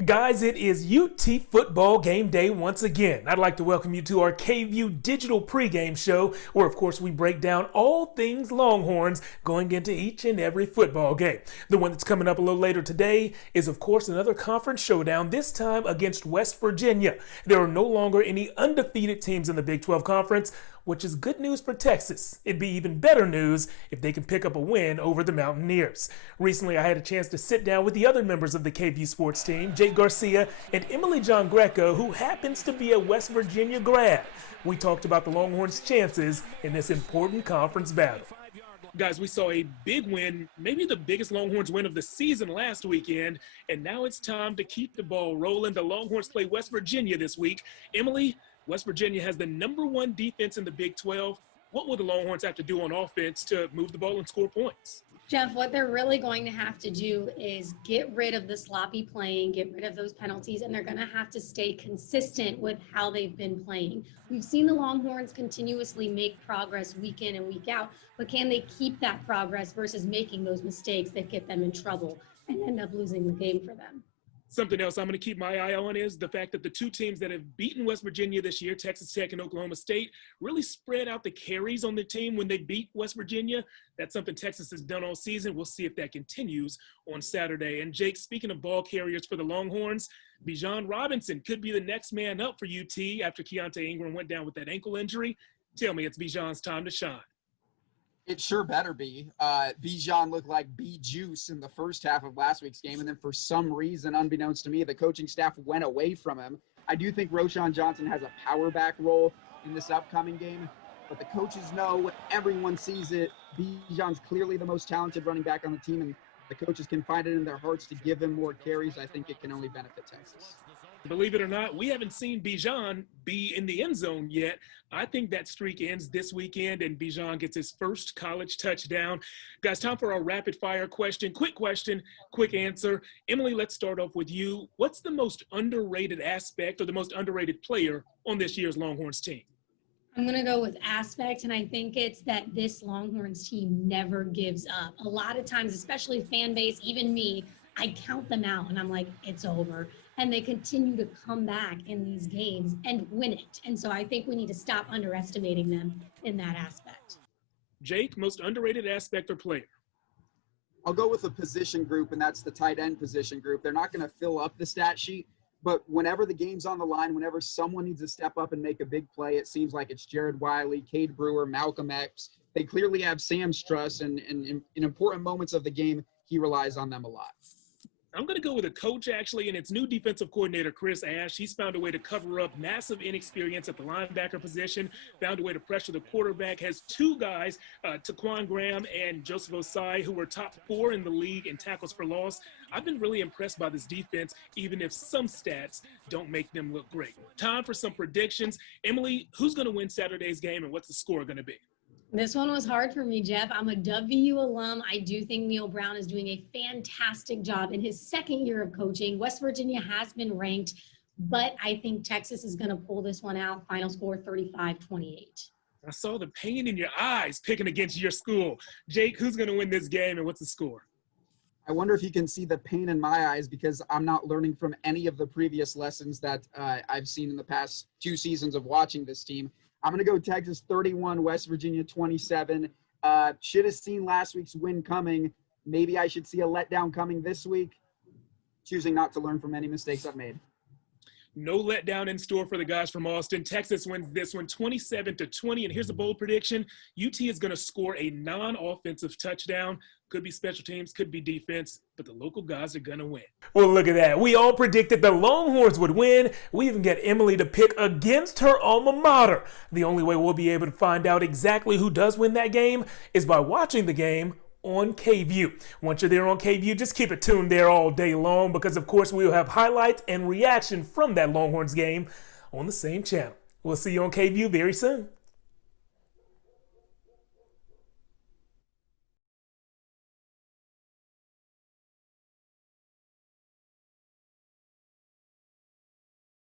Guys, it is UT football game day once again. I'd like to welcome you to our KVUE digital pregame show, where of course we break down all things Longhorns going into each and every football game. The one that's coming up a little later today is of course another conference showdown, this time against West Virginia. There are no longer any undefeated teams in the Big 12 Conference, which is good news for Texas. It'd be even better news if they can pick up a win over the Mountaineers. Recently, I had a chance to sit down with the other members of the KVUE Sports team, Garcia and Emily Giangreco, who happens to be a West Virginia grad. We talked about the Longhorns' chances in this important conference battle. Guys, we saw a big win, maybe the biggest Longhorns win of the season last weekend, and now it's time to keep the ball rolling. The Longhorns play West Virginia this week. Emily, West Virginia has the #1 defense in the Big 12. What will the Longhorns have to do on offense to move the ball and score points? Jeff, what they're really going to have to do is get rid of the sloppy playing, get rid of those penalties, and they're going to have to stay consistent with how they've been playing. We've seen the Longhorns continuously make progress week in and week out, but can they keep that progress versus making those mistakes that get them in trouble and end up losing the game for them? Something else I'm going to keep my eye on is the fact that the two teams that have beaten West Virginia this year, Texas Tech and Oklahoma State, really spread out the carries on the team when they beat West Virginia. That's something Texas has done all season. We'll see if that continues on Saturday. And Jake, speaking of ball carriers for the Longhorns, Bijan Robinson could be the next man up for UT after Keontae Ingram went down with that ankle injury. Tell me it's Bijan's time to shine. It sure better be. Bijan looked like B-Juice in the first half of last week's game, and then for some reason, unbeknownst to me, the coaching staff went away from him. I do think Roschon Johnson has a power back role in this upcoming game, but the coaches know, everyone sees it. Bijan's clearly the most talented running back on the team, and the coaches can find it in their hearts to give him more carries. I think it can only benefit Texas. Believe it or not, we haven't seen Bijan be in the end zone yet. I think that streak ends this weekend and Bijan gets his first college touchdown. Guys, time for our rapid fire question, quick answer. Emily, let's start off with you. What's the most underrated aspect or the most underrated player on this year's Longhorns team? I'm going to go with aspect, and I think it's that this Longhorns team never gives up. A lot of times, especially fan base, even me, I count them out and I'm like, it's over. And they continue to come back in these games and win it. And so I think we need to stop underestimating them in that aspect. Jake, most underrated aspect or player? I'll go with a position group, and that's the tight end position group. They're not going to fill up the stat sheet, but whenever the game's on the line, whenever someone needs to step up and make a big play, it seems like it's Jared Wiley, Cade Brewer, Malcolm Epps. They clearly have Sam Struss, and in important moments of the game, he relies on them a lot. I'm going to go with a coach, actually, and it's new defensive coordinator Chris Ash. He's found a way to cover up massive inexperience at the linebacker position, found a way to pressure the quarterback, has two guys, Taquan Graham and Joseph Osai, who were top 4 in the league in tackles for loss. I've been really impressed by this defense, even if some stats don't make them look great. Time for some predictions. Emily, who's going to win Saturday's game, and what's the score going to be? This one was hard for me, Jeff. I'm a WVU alum. I do think Neil Brown is doing a fantastic job in his second year of coaching. West Virginia has been ranked, but I think Texas is going to pull this one out. Final score 35-28. I saw the pain in your eyes picking against your school. Jake, who's going to win this game, and what's the score? I wonder if you can see the pain in my eyes because I'm not learning from any of the previous lessons that I've seen in the past 2 seasons of watching this team. I'm going to go Texas 31, West Virginia 27. Should have seen last week's win coming. Maybe I should see a letdown coming this week. Choosing not to learn from any mistakes I've made. No letdown in store for the guys from Austin. Texas wins this one 27-20. And here's a bold prediction. UT is going to score a non-offensive touchdown. Could be special teams, could be defense, but the local guys are going to win. Well, look at that. We all predicted the Longhorns would win. We even get Emily to pick against her alma mater. The only way we'll be able to find out exactly who does win that game is by watching the game on KVUE. Once you're there on KVUE, just keep it tuned there all day long because, of course, we will have highlights and reaction from that Longhorns game on the same channel. We'll see you on KVUE very soon.